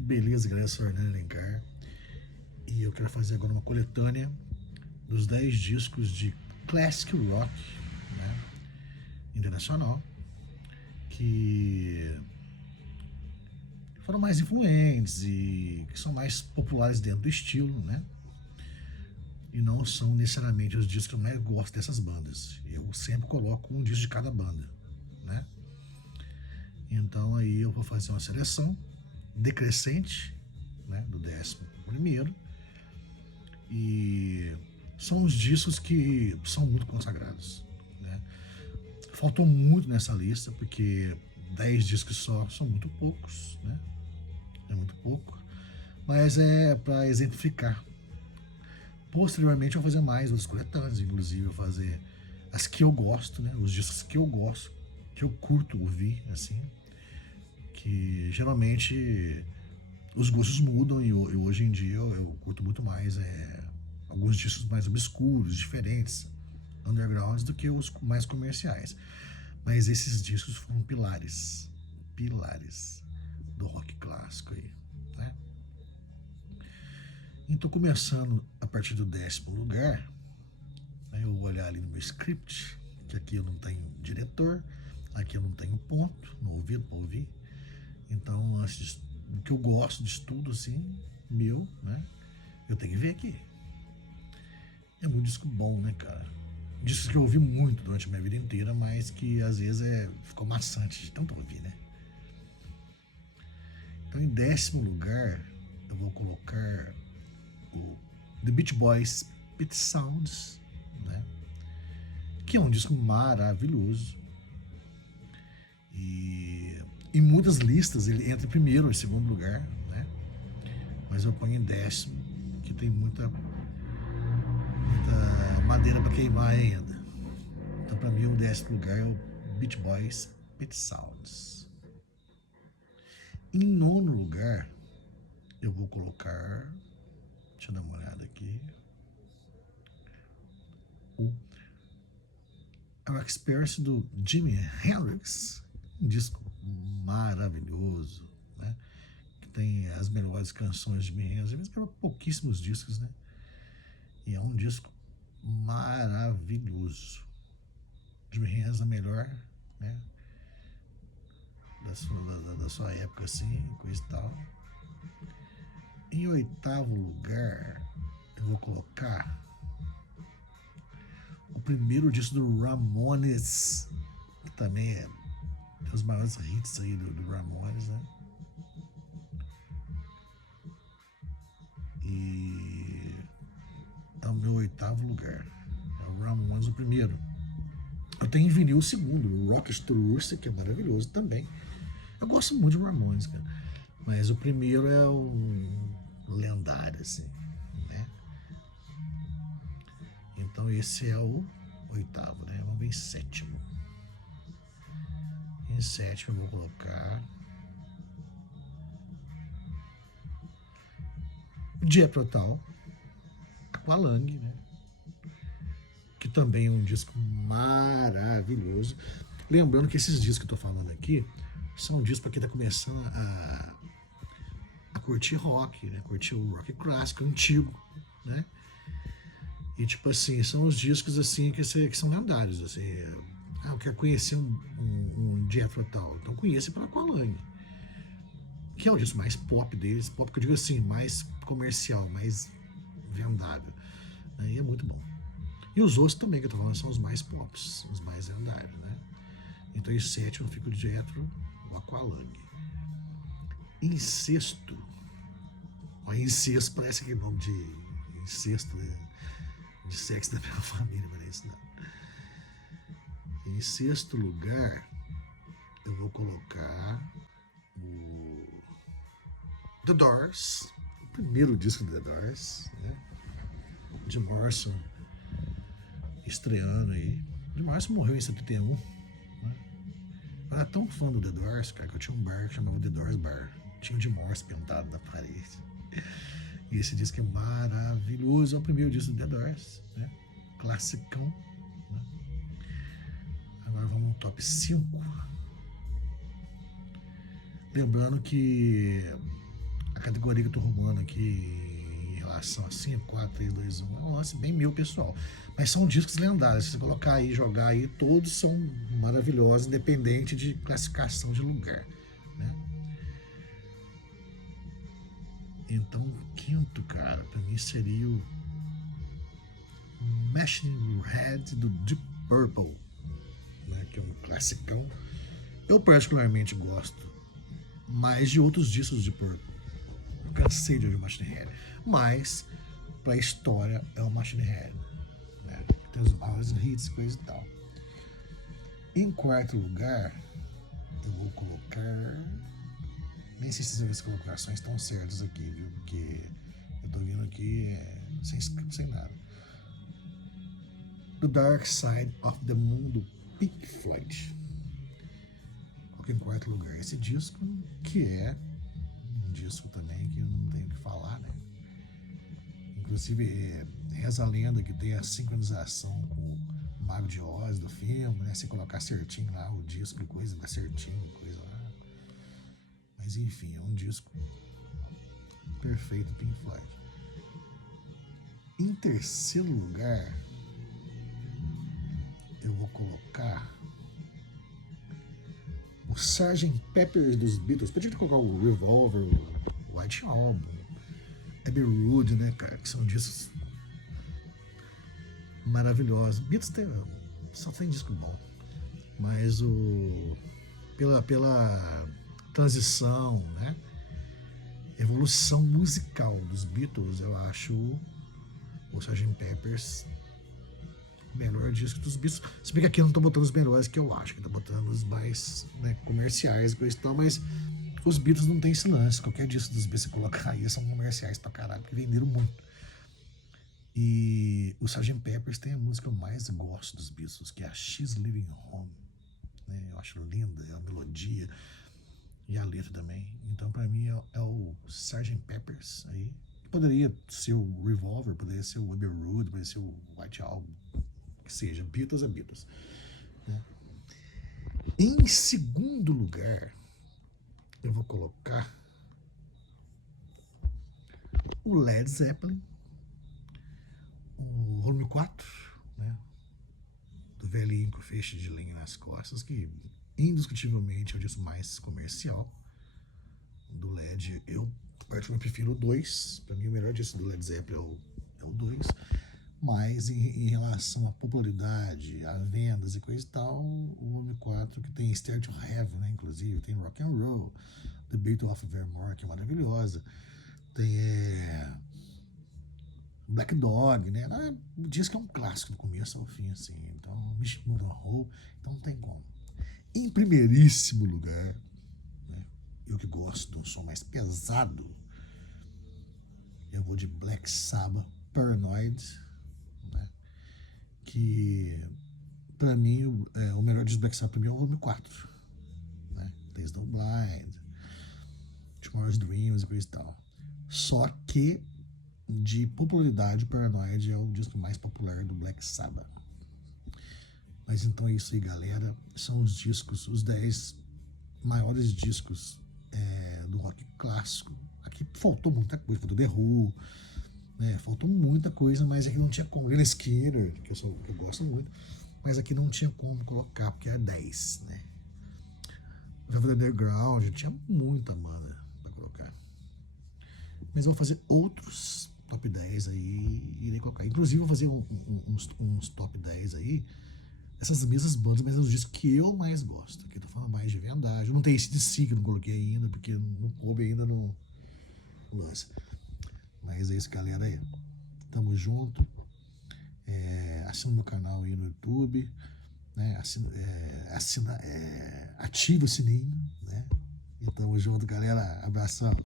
Beleza, galera, eu sou o Hernani Alencar e eu quero fazer agora uma coletânea dos 10 discos de classic rock, né, internacional, que foram mais influentes e que são mais populares dentro do estilo, né? E não são necessariamente os discos que eu mais gosto dessas bandas. Eu sempre coloco um disco de cada banda, né? Então aí eu vou fazer uma seleção decrescente, né, do 11º, e são os discos que são muito consagrados, né? Faltou muito nessa lista, porque 10 discos só são muito poucos, né? É muito pouco, mas é para exemplificar. Posteriormente eu vou fazer mais outras coletâneas, inclusive eu vou fazer as que eu gosto, né? Os discos que eu gosto, que eu curto ouvir, assim, que geralmente os gostos mudam e hoje em dia eu curto muito mais alguns discos mais obscuros, diferentes, undergrounds, do que os mais comerciais. Mas esses discos foram pilares do rock clássico aí, né? Então, começando a partir do 10º lugar, né, eu vou olhar ali no meu script, que aqui eu não tenho diretor, aqui eu não tenho ponto no ouvido para ouvir. Então, antes do que eu gosto de estudo, assim, meu, né, eu tenho que ver aqui. É um disco bom, né, cara? Discos que eu ouvi muito durante a minha vida inteira, mas que às vezes ficou maçante de tanto ouvir, né? Então, em 10º lugar, eu vou colocar o The Beach Boys Pet Sounds, né? Que é um disco maravilhoso. E em muitas listas ele entra em primeiro ou em segundo lugar, né? Mas eu ponho em 10º, que tem muita madeira para queimar ainda. Então, para mim, o 10º lugar é o Beach Boys Pet Sounds. Em 9º lugar, eu vou colocar. Deixa eu dar uma olhada aqui. O A Experience do Jimi Hendrix. Um disco maravilhoso, né? Que tem as melhores canções de Jimi Hendrix. Ele gravou pouquíssimos discos, né? E é um disco maravilhoso. Jimi Hendrix, a melhor, né? Da sua época, assim, coisa e tal. Em 8º lugar, eu vou colocar o primeiro disco do Ramones, que também é os maiores hits aí do Ramones, né? E é o meu 8º lugar. É o Ramones, o primeiro. Eu tenho em vinil o segundo, o Rocket to Russia, que é maravilhoso também. Eu gosto muito de Ramones, cara. Mas o primeiro é um lendário, assim, né? Então esse é o 8º, né? Vamos ver em 7º. Em 7º eu vou colocar Jethro Tull, Aqualung, né? Que também é um disco maravilhoso. Lembrando que esses discos que eu tô falando aqui são discos para quem tá começando a curtir rock, né? Curtir o rock clássico, antigo, né? E tipo assim, são os discos assim que são lendários, assim. Eu quero conhecer um Jethro Tull, então conheça pela Aqualung, que é o disco mais pop deles, pop que eu digo assim, mais comercial, mais vendável, né? E é muito bom. E os outros também que eu tô falando são os mais pops, os mais lendários, né? Então em 7º eu fico de Jethro, o Aqualung. Em 6º, ó, incesto parece aquele nome de incesto, né? De sexo da minha família, parece não. Em 6º lugar, eu vou colocar o The Doors, o primeiro disco do The Doors, né? Jim Morrison estreando aí. Jim Morrison morreu em 71, né? Eu era tão fã do The Doors, cara, que eu tinha um bar que chamava The Doors Bar. Tinha o Jim Morrison pintado na parede. E esse disco é maravilhoso. É o primeiro disco do The Doors, né? Classicão, né? Agora vamos no top 5. Lembrando que a categoria que eu tô arrumando aqui em relação a 5, 4, 3, 2, 1, é um lance bem meu pessoal. Mas são discos lendários. Se você colocar aí, jogar aí, todos são maravilhosos, independente de classificação de lugar, né? Então, o quinto, cara, pra mim seria o Machine Head do Deep Purple, né, que é um classicão. Eu particularmente gosto mais de outros discos de Purple. Eu cansei de ouvir Machine Head, mas pra história é o Machine Head, né? Tem os maiores hits, coisa e tal. Em quarto lugar, eu vou colocar. Nem sei se as colocações estão certas aqui, viu? Porque eu tô vindo aqui sem script, sem nada. The Dark Side of the Moon do Pink Floyd. Coloquei em quarto lugar esse disco, que é um disco também que eu não tenho o que falar, né? Inclusive, reza a lenda que tem a sincronização com o Mago de Oz do filme, né? Se colocar certinho lá o disco e coisa, dá certinho, coisa lá. Mas enfim, é um disco perfeito, Pink Floyd. Em terceiro lugar, eu vou colocar o Sgt. Pepper dos Beatles. Podia colocar o Revolver, o White Album, Abbey Road, né, cara? Que são discos maravilhosos. Beatles só tem disco bom. Mas pela transição, né? Evolução musical dos Beatles, eu acho o Sgt. Pepper's o melhor disco dos Beatles. Se bem que aqui eu não tô botando os melhores que eu acho, que tô botando os mais, né, comerciais, coisa e tal, mas os Beatles não tem esse lance. Qualquer disco dos Beatles que você colocar aí são comerciais pra caralho, porque venderam muito. E o Sgt. Pepper's tem a música que eu mais gosto dos Beatles, que é a She's Living Home, né? Eu acho linda, é a melodia e a letra também. Então, pra mim, é o Sgt. Pepper's aí. Poderia ser o Revolver, poderia ser o Abbey Road, poderia ser o White Album, que seja. Beatles é Beatles, né? Em segundo lugar, eu vou colocar o Led Zeppelin, o volume 4, né? Do velhinho com o feixe de lenha nas costas, que indiscutivelmente é o disco mais comercial do Led. Eu particularmente prefiro o 2. Para mim, o melhor disco do Led Zeppelin é o 2. Mas em relação à popularidade, a vendas e coisa e tal, o volume 4, que tem Stair to Heaven, né? Inclusive, tem Rock and Roll, The Battle of Evermore, que é maravilhosa. Tem Black Dog, né? Diz que é um clássico do começo ao fim, assim. Então, Mission Roll, então não tem como. Em primeiríssimo lugar, né, eu que gosto de um som mais pesado, eu vou de Black Sabbath, Paranoid, né, que pra mim o melhor disco do Black Sabbath pra mim é o volume 4, né? Days Don't Blind, Tomorrow's Dreams e coisa e tal. Só que de popularidade, Paranoid é o disco mais popular do Black Sabbath. Mas então é isso aí, galera. São os discos, os 10 maiores discos do rock clássico. Aqui faltou muita coisa, faltou The Who, né? Faltou muita coisa, mas aqui não tinha como. Lynyrd Skynyrd, que eu gosto muito, mas aqui não tinha como colocar, porque era 10, né? Velvet Underground, tinha muita banda pra colocar. Mas eu vou fazer outros top 10 aí e irei colocar. Inclusive, vou fazer uns top 10 aí, essas mesmas bandas, mas os discos que eu mais gosto. Aqui eu tô falando mais de Vendagem. Não tem esse de si que eu não coloquei ainda, porque não coube ainda no lance. Mas é isso, galera aí. Tamo junto. Assina o meu canal aí no YouTube, né? Ativa o sininho, né? E tamo junto, galera. Abração.